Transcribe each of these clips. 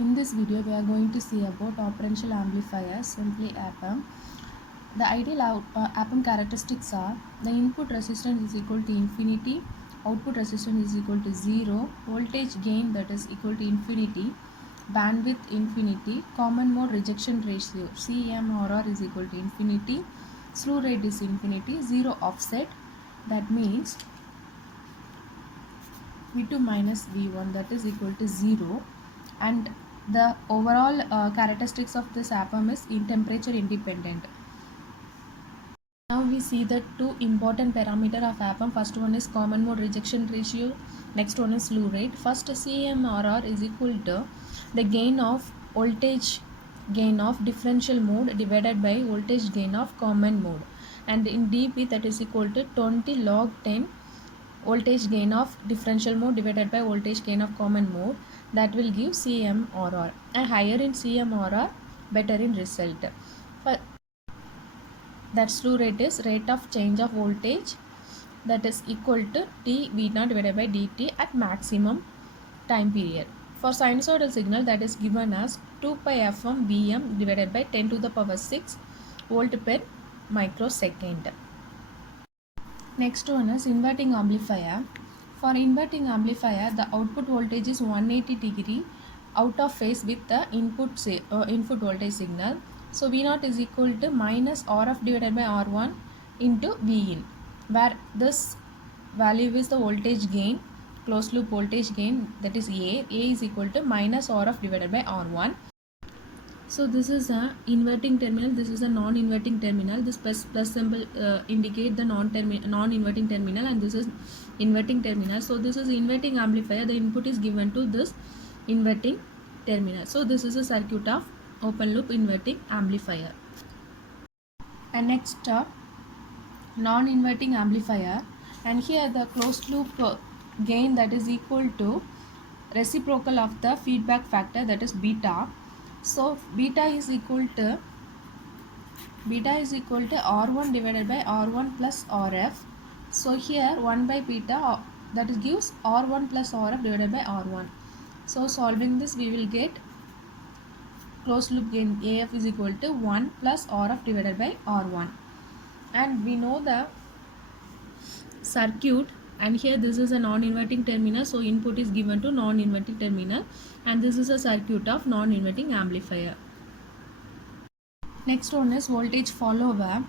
In this video, we are going to see about operational amplifier, simply APAM. The ideal APAM characteristics are the input resistance is equal to infinity, output resistance is equal to 0, voltage gain that is equal to infinity, bandwidth infinity, common mode rejection ratio CMRR is equal to infinity, slew rate is infinity, 0 offset, that means V2 minus V1 that is equal to 0, and the overall characteristics of this APAM is in temperature independent. Now we see the two important parameter of APAM. First one is common mode rejection ratio, next one is slew rate. First CMRR is equal to the gain of voltage gain of differential mode divided by voltage gain of common mode, and in dB that is equal to 20 log 10 voltage gain of differential mode divided by voltage gain of common mode, that will give CMRR, and higher in CMRR better in result. That slew rate is rate of change of voltage that is equal to t V0 divided by dt at maximum time period. For sinusoidal signal, that is given as 2 pi fm Vm divided by 10 to the power 6 volt per microsecond. Next one is inverting amplifier. For inverting amplifier, the output voltage is 180 degree out of phase with the input voltage signal. So V0 is equal to minus RF divided by R1 into Vin, where this value is the voltage gain, closed loop voltage gain, that is A is equal to minus RF divided by R1. So this is a inverting terminal, this is a non-inverting terminal. This plus symbol indicate the non-inverting terminal, and this is inverting terminal. So this is inverting amplifier. The input is given to this inverting terminal. So this is a circuit of open loop inverting amplifier. And next non-inverting amplifier, and here the closed loop gain that is equal to reciprocal of the feedback factor, that is beta. So beta is equal to R1 divided by R1 plus RF. So here 1 by beta, that is gives R1 plus RF divided by R1. So solving this, we will get closed loop gain AF is equal to 1 plus RF divided by R1. And we know the circuit, and here this is a non-inverting terminal, so input is given to non-inverting terminal, and this is a circuit of non-inverting amplifier. Next one is voltage follower.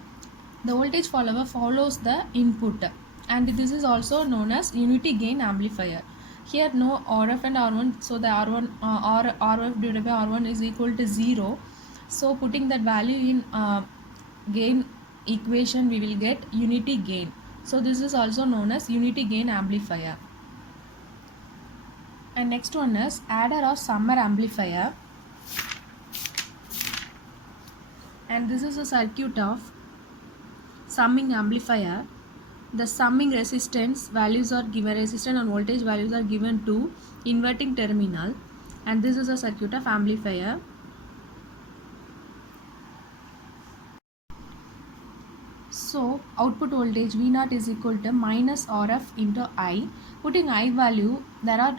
The voltage follower follows the input, and this is also known as unity gain amplifier. Here no RF and R1, so the RF divided by R1 is equal to 0. So putting that value in gain equation, we will get unity gain. So this is also known as unity gain amplifier. And next one is adder or summer amplifier, and this is a circuit of summing amplifier. The summing resistance values are given, resistance and voltage values are given to inverting terminal, and this is a circuit of amplifier. So output voltage V0 is equal to minus RF into I. Putting I value, there are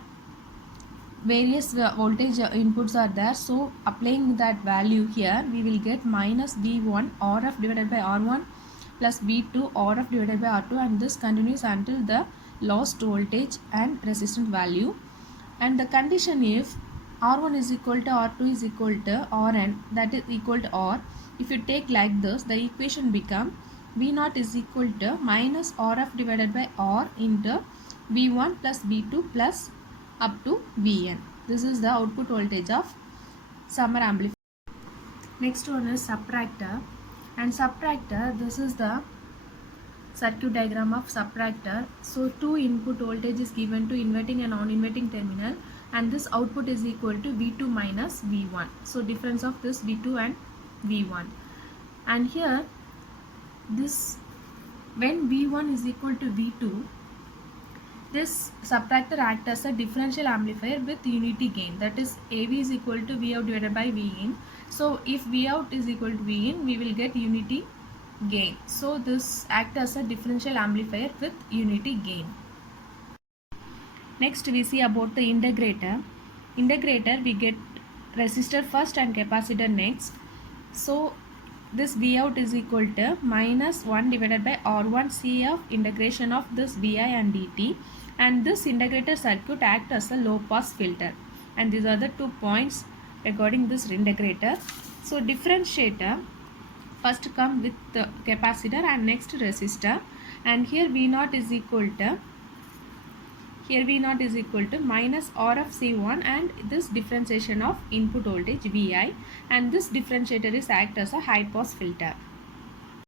various voltage inputs are there, so applying that value here, we will get minus V1 RF divided by R1 plus V2 RF divided by R2, and this continues until the lost voltage and resistance value. And the condition, if R1 is equal to R2 is equal to Rn, that is equal to R, if you take like this, the equation become V0 is equal to minus RF divided by R into V1 plus V2 plus up to Vn. This is the output voltage of summer amplifier. Next one is subtractor, and subtractor, this is the circuit diagram of subtractor. So two input voltage is given to inverting and non-inverting terminal, and this output is equal to V2 minus V1. So difference of this V2 and V1, and here this, when V1 is equal to V2, this subtractor acts as a differential amplifier with unity gain, that is AV is equal to V out divided by V in. So if V out is equal to V in, we will get unity gain. So this acts as a differential amplifier with unity gain. Next we see about the integrator. Integrator, we get resistor first and capacitor next. So this V out is equal to minus 1 divided by R1 CF integration of this Vi and dt, and this integrated circuit act as a low pass filter. And these are the 2 points regarding this integrator. So differentiator first come with the capacitor and next resistor, and here V naught is equal to minus RF C1 and this differentiation of input voltage Vi, and this differentiator is act as a high pass filter.